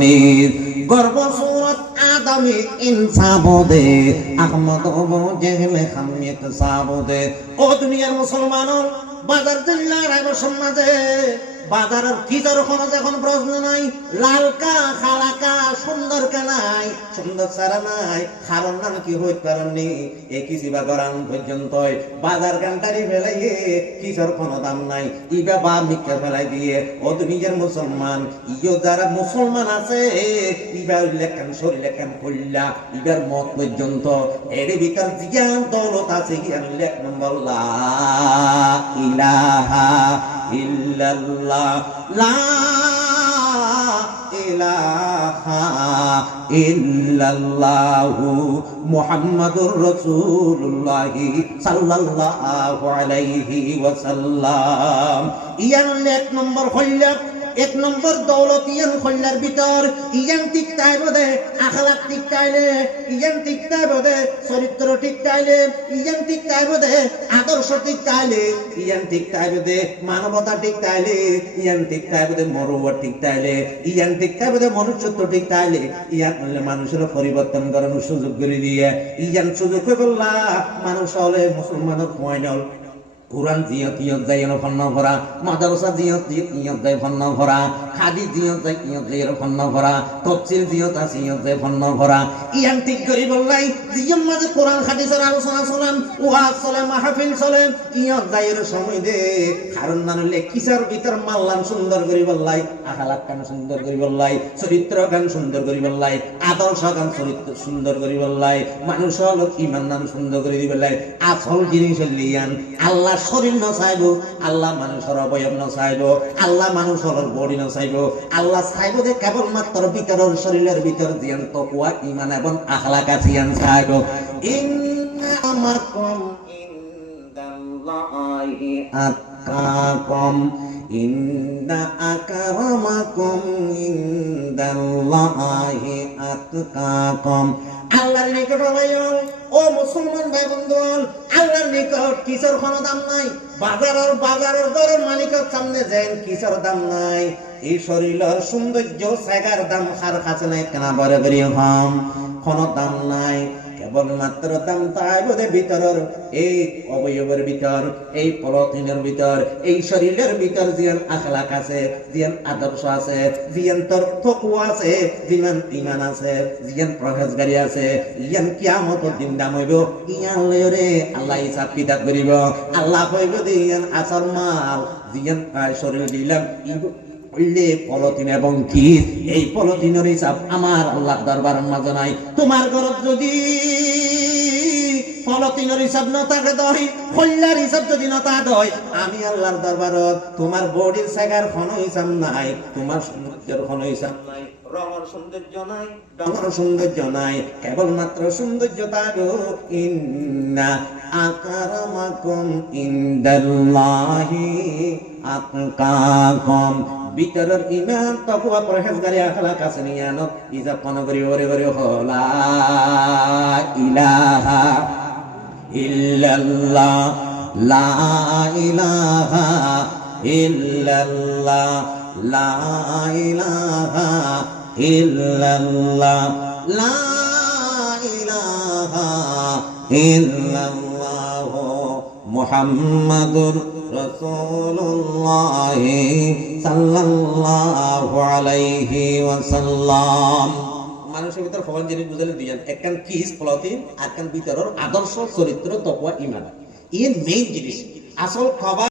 নিজ গর্ব সুরত আদমি ইনসাবদে আহমদ ওবো জেহলে খামিয়ত সাবদে ও দুনিয়ার মুসলমান বাজার জিল্লার আইব সমাজে, বাজারের কি যখন এখন প্রশ্ন নাই লালকা খালাকা সুন্দর কেনাই সুন্দর সারা নাই। কারণ নাম কি হইতে পারেননি? এ কিছু বা গরান পর্যন্ত বাজার কান্টারি ফেলাইয়ে কিসের কোনো দাম নাই? ইবা বা মিথ্যা ফেলাই দিয়ে। ও নিজের মুসলমান। ইয়ো যারা মুসলমান আছে ইবা লেখান শরীর লেখান কল্যা ইবার মত পর্যন্ত। এর ভিতর জ্ঞান দৌলত আছে জ্ঞান লেখ নম্বর ইলাহা ইল্লাল্লাহ। লা ইলাহা ইল্লাল্লাহু মুহাম্মাদুর রাসূলুল্লাহ সাল্লাল্লাহু আলাইহি ওয়াসাল্লাম। ইয়ার এক নম্বর হইলা এক নম্বর দৌলত ইয়ান খল্লার ভিতর ইয়ান টিকতাই বোধে, আখলাক টিকতাইলে ইয়ান টিকতাই বোধে, চরিত্র টিকতাইলে ইয়ান টিকতাই বোধে, আদর্শ টিকতাইলে ইয়ান টিকতাই বোধে, মানবতা টিকতাইলে ইয়ান ঠিক তাই বোধে মরুয়া টিকতাইলে ইয়ান টিকতাই বোধে মনুষ্যত্ব টিকতাইলে ইয়ান হলে মানুষের পরিবর্তন করানোর সুযোগ করে দিয়ে ইয়ান সুযোগ হয়ে মানুষ হলে মুসলমানের খোয়াই নল কোরআন জিয়ত ইয়ত যাই এর ফন্ন ভরা। মাদ্রাসা জিয়ত ইয়ত যাই ফন্ন ভরা। খাদি যাই যাই এর ফন্ন ভরা। তফসিল যাই ফন্ন ভরা। ইয়ান ঠিক করি মাঝে আলোচনা মাহফিল ইয়ত যাই এর সময় দে। কারণ কিসার ভিতর মাল্লান সুন্দর করি গান সুন্দর করি চরিত্র গান সুন্দর করি বললাই, আদর্শ গান চরিত্র সুন্দর করি বললাই, মানুষ হল ইমান নাম সুন্দর করে দিবেলাই আসল জিনিস লিয়ান আল্লাহ শরীর ন চাইব আল্লাহ মানুষের অবয়ব ন চাইব আল্লাহ মানুষের বডি ন চাইব আল্লাহ চাইব যে কেবল মাত্র ভিতরের শরীরের ভিতর জিয়ান তকুয়া ইমান এবং আখলাক জিয়ান চাইব। ইন্নামাকুম ইন্না আকরামাকুম ইনদাল্লাহি আতকাকুম। আল্লাহর নিকট ও মুসলমান ভাই বন্ধুগণ আল্লাহর নিকট কিসের কোনো দাম নাই? বাজারের বাজারের দরের মালিকের সামনে যেন কিসের দাম নাই? এই শরীরের সৌন্দর্য, সেগার দাম হার কাছে নাই কেনা বরে বেরিয়ে হম। কোনো দাম নাই। কেবল মাত্র দাম তাই এই অবয়বের ভিতর এই পলথিনের ভিতর এই শরীরের ভিতর জিয়ান আখলাক আছে জিয়ান আদর্শ আছে জিয়ান তোর তকু আছে জিমান ইমান আছে জিয়ান প্রকাশকারী আছে ইয়ান কিয়ামত দিন দাম হইব। ইয়ান লয়রে আল্লাহ হিসাব কিতাব করিব। আল্লাহ কইব দিয়ান আসর মাল আহ, শরীর দিলাম হইলে পলতিন এবং কি? এই পলতিনের হিসাব আমার আল্লাহ দরবারের মাঝে নাই। তোমার ঘরত যদি পলতিনের হিসাব নতাকে দই কল্যার হিসাব যদি নতা দই, আমি আল্লাহর দরবারত তোমার বডির সাগার কোনো হিসাব নাই, তোমার সৌন্দর্যের কোনো হিসাব নাই, রঙের সৌন্দর্য নাই, রঙের সৌন্দর্য নাই, কেবলমাত্র সৌন্দর্য তাগো ইন্না আকারামাকুম ইন্দাল্লাহি আতকাকুম ভিতরের ইমান তকুয়া পরহেজগারি আখলা কাছে নিয়ে আনো ইজা কোন করি ওরে ওরে হলা ইলাহা ইল্লাল্লাহ, লা ইলাহা ইল্লাল্লাহ, লা ইলাহা ইল্লাল্লাহ, লা ইলাহা ইল্লাল্লাহ, মুহাম্মাদুর রাসূলুল্লাহ الله عليه وسلم মানুষের ভিতর ফলন জিনিস বুঝালে দুইজন একখান কিস ফলতিন আর কান ভিতরের আদর্শ, চরিত্র, তকওয়া ইমান ইয়ে মেইন জিনিস। আসল খবর